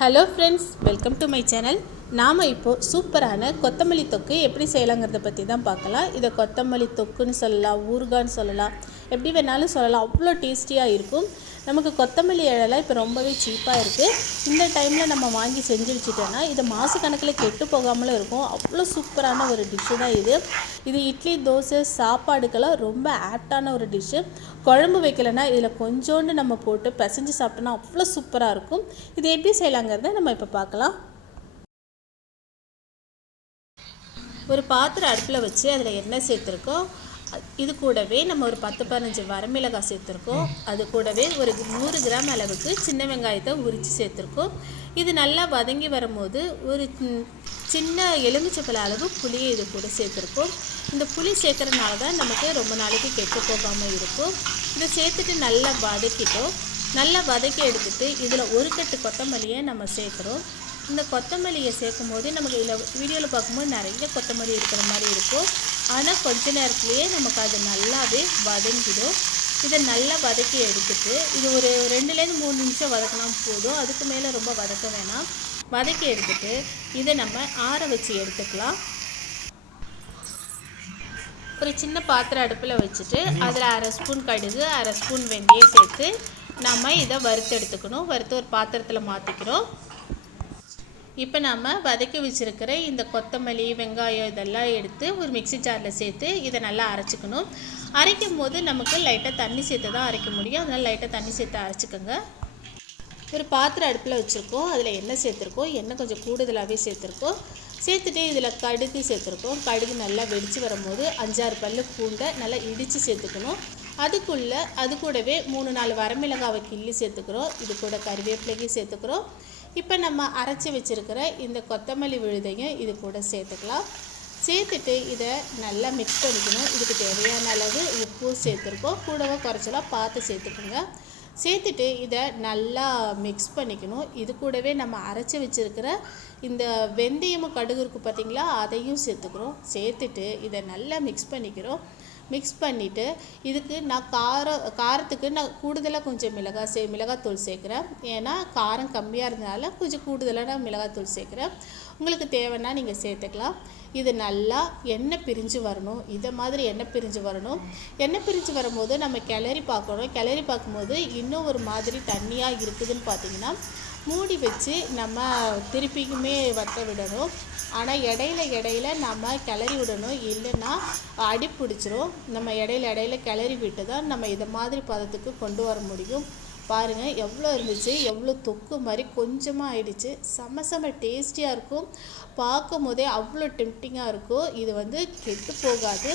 Hello friends welcome to my channel நாம் இப்போது சூப்பரான கொத்தமல்லி தொக்கு எப்படி செய்யலாங்கிறத பற்றி தான் பார்க்கலாம். இதை கொத்தமல்லி தொக்குன்னு சொல்லலாம் ஊறுகான்னு சொல்லலாம். எப்படி வேணாலும் சொல்லலாம். அவ்வளோ டேஸ்டியாக இருக்கும். நமக்கு கொத்தமல்லி இழலாம் இப்போ ரொம்பவே சீப்பாக இருக்குது இந்த டைமில் நம்ம வாங்கி செஞ்சு வச்சுட்டோன்னா இது மாதக்கணக்கில் கெட்டு போகாமலும் இருக்கும். அவ்வளோ சூப்பரான ஒரு டிஷ்ஷு தான் இது. இது இட்லி தோசை சாப்பாடுக்கெல்லாம் ரொம்ப ஆப்டான ஒரு டிஷ்ஷு குழம்பு வைக்கலைன்னா இதில் கொஞ்சோண்டு நம்ம போட்டு பிசைஞ்சு சாப்பிட்டோன்னா அவ்வளோ சூப்பராக இருக்கும். இது எப்படி செய்யலாங்கிறத நம்ம இப்போ பார்க்கலாம். ஒரு பாத்திரம் அடுப்பில் வச்சு அதில் எண்ணெய் சேர்த்துருக்கோம். இது கூடவே நம்ம ஒரு பத்து பதினஞ்சு வரமிளகாய் சேர்த்துருக்கோம். அது கூடவே ஒரு நூறு கிராம் அளவுக்கு சின்ன வெங்காயத்தை உரித்து சேர்த்துருக்கோம். இது நல்லா வதங்கி வரும்போது ஒரு சின்ன எலுமிச்சப்பழ அளவு புளியை இது கூட சேர்த்துருக்கோம். இந்த புளி சேர்க்குறனால தான் நமக்கு ரொம்ப நாளைக்கு கெட்டு போகாமல் இருக்கும். இதை சேர்த்துட்டு நல்லா வதக்கிட்டோம். நல்லா வதக்கி எடுத்துட்டு இதில் ஒரு கட்டு கொத்தமல்லியை நம்ம சேர்க்குறோம். இந்த கொத்தமல்லியை சேர்க்கும் போது நமக்கு இதில் வீடியோவில் பார்க்கும்போது நிறைய கொத்தமல்லி இருக்கிற மாதிரி இருக்கும். ஆனால் கொஞ்ச நேரத்துலேயே நமக்கு அது நல்லாவே வதங்கிடும். இதை நல்லா வதக்கி எடுத்துட்டு இது ஒரு ரெண்டுலேருந்து மூணு நிமிஷம் வதக்கினா போதும். அதுக்கு மேலே ரொம்ப வதக்க வேணாம். வதக்கி எடுத்துட்டு இதை நம்ம ஆற வச்சு எடுத்துக்கலாம். ஒரு சின்ன பாத்திரம் அடுப்பில் வச்சுட்டு அதில் அரை ஸ்பூன் கடுகு அரை ஸ்பூன் வெந்தயம் சேர்த்து நம்ம இதை வறுத்து எடுத்துக்கணும். வறுத்து ஒரு பாத்திரத்தில் மாற்றிக்கிறோம் இப்போ நாம் வதக்கி வச்சுருக்கிற இந்த கொத்தமல்லி வெங்காயம் இதெல்லாம் எடுத்து ஒரு மிக்ஸி ஜாரில் சேர்த்து இதை நல்லா அரைச்சிக்கணும். அரைக்கும் போது நமக்கு லைட்டாக தண்ணி சேர்த்து தான் அரைக்க முடியும். அதனால் லைட்டாக தண்ணி சேர்த்து அரைச்சிக்கோங்க. ஒரு பாத்திரம் அடுப்பில் வச்சுருக்கோம். அதில் எண்ணெய் சேர்த்துருக்கோம். எண்ணெய் கொஞ்சம் கூடுதலாகவே சேர்த்துருக்கோம். சேர்த்துட்டு இதில் கடுகு சேர்த்துருக்கோம். கடுகு நல்லா வெடித்து வரும்போது அஞ்சாறு பல்லு பூண்டை நல்லா இடித்து சேர்த்துக்கணும். அதுக்குள்ளே அது கூடவே மூணு நாலு வரமிளகாவை கிள்ளி சேர்த்துக்கிறோம். இது கூட கறிவேப்பிலையும் சேர்த்துக்கிறோம். இப்போ நம்ம அரைச்சி வச்சுருக்கிற இந்த கொத்தமல்லி விழுதையும் இது கூட சேர்த்துக்கலாம். சேர்த்துட்டு இதை நல்லா மிக்ஸ் பண்ணிக்கணும். இதுக்கு தேவையான அளவு உப்பு சேர்த்துருக்கோம். கூடவோ குறைச்சலாம் பார்த்து சேர்த்துக்குங்க. சேர்த்துட்டு இதை நல்லா மிக்ஸ் பண்ணிக்கணும். இது கூடவே நம்ம அரைச்சி வச்சுருக்கிற இந்த வெந்தயமும் கடுகு இருக்குது பார்த்தீங்களா அதையும் சேர்த்துக்கிறோம். சேர்த்துட்டு இதை நல்லா மிக்ஸ் பண்ணிக்கிறோம். மிக்ஸ் பண்ணிவிட்டு இதுக்கு நான் காரம் காரத்துக்கு நான் கூடுதலாக கொஞ்சம் மிளகாய் சே மிளகாத்தூள் சேர்க்குறேன். ஏன்னா காரம் கம்மியாக இருந்தனால கொஞ்சம் கூடுதலாக நான் மிளகாத்தூள் சேர்க்குறேன். உங்களுக்கு தேவைன்னா நீங்கள் சேர்த்துக்கலாம். இது நல்லா எண்ணெய் பிரிஞ்சு வரணும். இதை மாதிரி எண்ணெய் பிரிஞ்சு வரணும். எண்ணெய் பிரிஞ்சு வரும்போது நம்ம கிளறி பார்க்கணும். கிளறி பார்க்கும்போது இன்னும் ஒரு மாதிரி தண்ணியாக இருக்குதுன்னு பார்த்தீங்கன்னா மூடி வச்சு நம்ம திருப்பிக்குமே வத்த விடணும். ஆனால் இடையில இடையில நம்ம கிளறி விடணும். இல்லைன்னா அடி பிடிச்சிரும். நம்ம இடையில இடையில கிளறி விட்டு தான் நம்ம இதை மாதிரி பதத்துக்கு கொண்டு வர முடியும். பாருங்கள் எவ்வளோ இருந்துச்சு எவ்வளோ தொக்கு மாதிரி கொஞ்சமாக ஆயிடுச்சு. செம செம டேஸ்டியாக இருக்கும். பார்க்கும் போதே அவ்வளோ டெம்டிங்காக இருக்கும். இது வந்து கெட்டு போகாது.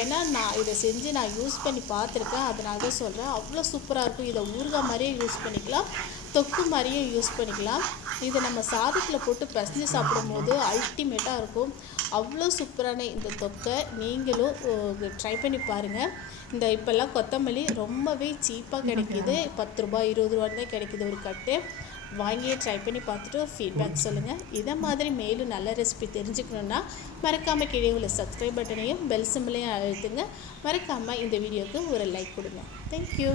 ஏன்னா நான் இதை செஞ்சு நான் யூஸ் பண்ணி பார்த்துருக்கேன். அதனால தான் சொல்கிறேன் அவ்வளோ சூப்பராக இருக்கும். இதை ஊறுகாய் மாதிரியே யூஸ் பண்ணிக்கலாம். தொக்கு மாதிரியும் யூஸ் பண்ணிக்கலாம். இதை நம்ம சாதத்தில் போட்டு பிசைஞ்சு சாப்பிடும்போது அல்டிமேட்டாக இருக்கும். அவ்வளோ சூப்பரான இந்த தொக்கை நீங்களும் ட்ரை பண்ணி பாருங்கள் இந்த இப்போல்லாம் கொத்தமல்லி ரொம்பவே சீப்பாக கிடைக்கிது. பத்து ரூபாய் இருபது ரூபான்னு தான் கிடைக்கிது ஒரு கட்டு. வாங்கி ட்ரை பண்ணி பார்த்துட்டு ஃபீட்பேக் சொல்லுங்கள் இதை மாதிரி மேலும் நல்ல ரெசிபி தெரிஞ்சுக்கணுன்னா மறக்காமல் கீழே உள்ள சப்ஸ்கிரைப் பட்டனையும் பெல் சிம்பிளையும் அழுத்துங்க. மறக்காமல் இந்த வீடியோவுக்கு ஒரு லைக் கொடுங்க. தேங்க்யூ